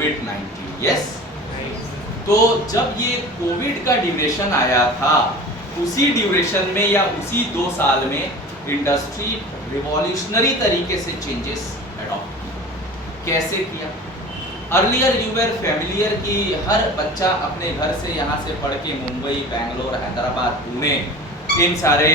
कोविड-19, yes. तो जब ये कोविड का ड्यूरेशन आया था, उसी ड्यूरेशन में या उसी 2 साल में इंडस्ट्री रिवॉल्यूशनरी तरीके से चेंजेस अडॉप्ट किया। कैसे किया? अर्लियर यू वेर फैमिलियर कि हर बच्चा अपने घर से यहाँ से पढ़ के मुंबई, बैंगलोर, हैदराबाद, पुणे, इन सारे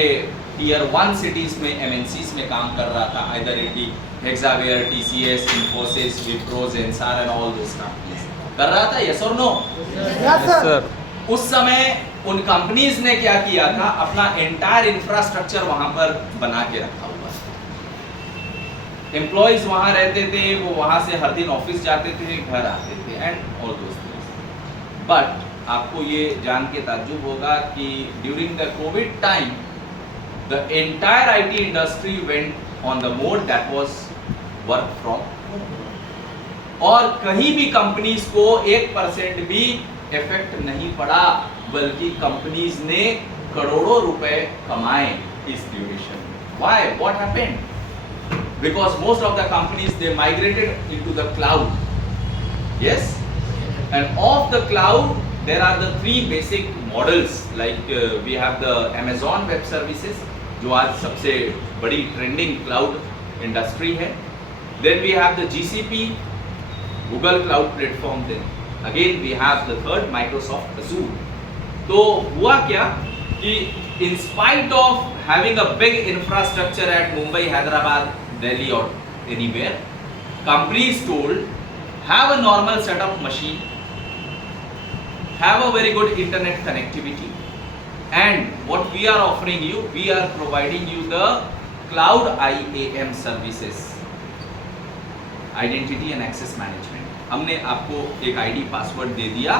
टीयर 1 सिटीज में MNCs में काम कर रहा था, either it be Hexaware, TCS, Infosys, Wipro, Zensar and all this companies कर रहा था, यस और नो? Yes sir. उस समय उन कंपनीज ने क्या किया था, अपना एंटायर इंफ्रास्ट्रक्चर वहां पर बना के रखा हुआ था। एम्प्लॉइज वहां रहते थे, वो वहां से हर दिन ऑफिस जाते थे, घर आते थे and all those things. But आपको ये जान के ताज्जुब होगा कि during the Covid time the entire IT industry went on the mode that was work from, और कहीं भी कंपनीज को 1% भी इफेक्ट नहीं पड़ा, बल्कि कंपनीज ने करोड़ों रुपए कमाए इस ड्यूरेशन में। Why? What happened? Because most of the companies they migrated into the cloud, yes, and of the cloud there are the 3 basic models, like we have the Amazon web services, जो आज सबसे बड़ी trending cloud industry है। Then we have the GCP, Google Cloud Platform, then again we have the third, Microsoft Azure. तो हुआ क्या कि in spite of having a big infrastructure at Mumbai, Hyderabad, Delhi or anywhere, companies told have a normal set of machine, have a very good internet connectivity, and what we are offering you, we are providing you the cloud IAM services, identity and access management. हमने आपको एक ID password दे दिया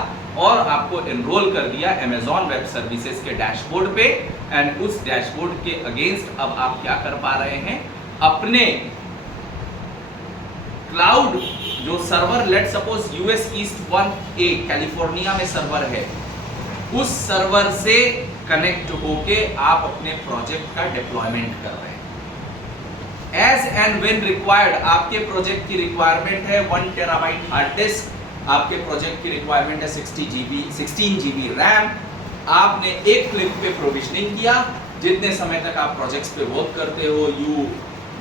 और आपको enrol कर दिया Amazon web services के dashboard पे, एंड उस डैशबोर्ड के अगेंस्ट अब आप क्या कर पा रहे हैं, अपने क्लाउड जो server, let suppose US East 1A California में सर्वर है, उस सर्वर से कनेक्ट होके आप अपने प्रोजेक्ट का डिप्लॉयमेंट कर रहे हैं। एज एंड व्हेन रिक्वायर्ड, आपके प्रोजेक्ट की रिक्वायरमेंट है 1 टेराबाइट हार्ड डिस्क, आपके प्रोजेक्ट की रिक्वायरमेंट है 16 GB रैम, आपने एक क्लिक पे प्रोविजनिंग किया, जितने समय तक आप प्रोजेक्ट्स पे वर्क करते हो, you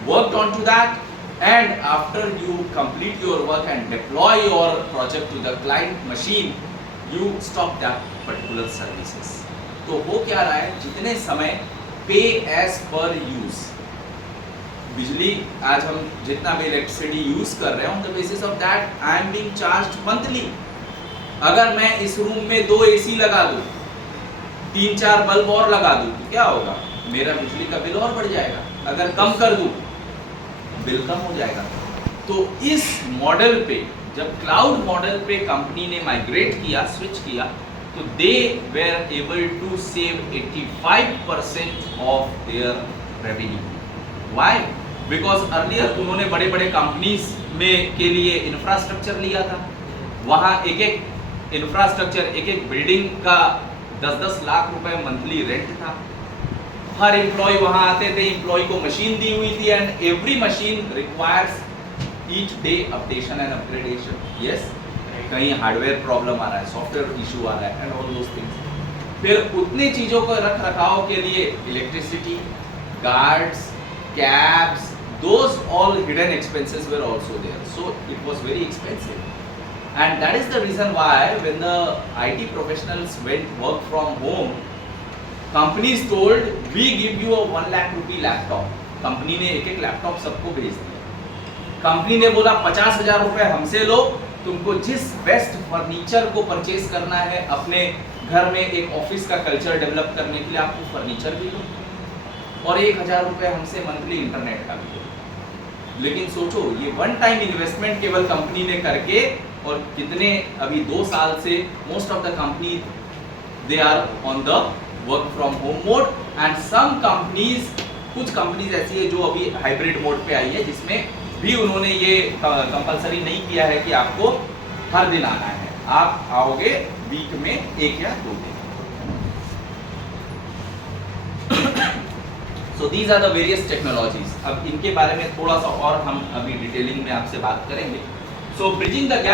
worked on to that, and after you complete your work and deploy your project to the client machine, you stop that particular services. तो हो क्या रहा है, जितने समय पे एज पर यूज, बिजली आज हम जितना भी इलेक्ट्रिसिटी यूज कर रहे हैं, on the basis of that I am being charged monthly. अगर मैं इस रूम में 2 AC लगा दूं, 3-4 बल्ब और लगा दूं, तो क्या होगा, मेरा बिजली का बिल और बढ़ जाएगा। अगर कम कर दूं, बिल कम हो जाएगा। तो इस मॉडल पे, जब क्लाउड मॉडल पे कंपनी ने माइग्रेट किया, स्विच किया, तो they were able to save 85% of their revenue. Why? Because earlier उन्होंने बड़े बड़े कंपनीज में के लिए इंफ्रास्ट्रक्चर लिया था, वहाँ एक इंफ्रास्ट्रक्चर, एक बिल्डिंग का 10-10 लाख रुपए मंथली रेंट था। हर एम्प्लॉय वहाँ आते थे, एम्प्लॉय को मशीन दी हुई थी, and every machine requires each day updation and upgradation, yes. कहीं हार्डवेयर प्रॉब्लम आ रहा है, सॉफ्टवेयर इशू आ रहा है, एंड ऑल दोस थिंग्स। फिर उतनी चीज़ों को रख रखाव के लिए electricity, guards, cabs, those all hidden expenses were also there, so it was very expensive, and that is the reason why when the IT professionals went work from home, companies told we give you a 1 lakh rupee laptop। Company ने एक laptop सबको भेज दिया। Company ने बोला 50,000 रुपए हमसे लो, तुमको जिस बेस्ट फर्नीचर को परचेज करना है, अपने घर में एक ऑफिस का कल्चर डेवलप करने के लिए आपको फर्नीचर भी लो, और 1,000 रुपए हमसे मंथली इंटरनेट का भी दो। लेकिन सोचो, ये 1 टाइम इन्वेस्टमेंट केवल कंपनी ने करके, और कितने अभी 2 साल से most of the company they are on the work from home mode, and some companies, कुछ कंपनीज ऐसी है जो अभी हाइब्रिड मोड पे आई है, जिसमें भी उन्होंने ये कंपलसरी नहीं किया है कि आपको हर दिन आना है, आप आओगे वीक में 1 या 2 दिन। So these are the various technologies। अब इनके बारे में थोड़ा सा और हम अभी डिटेलिंग में आपसे बात करेंगे। So bridging the gap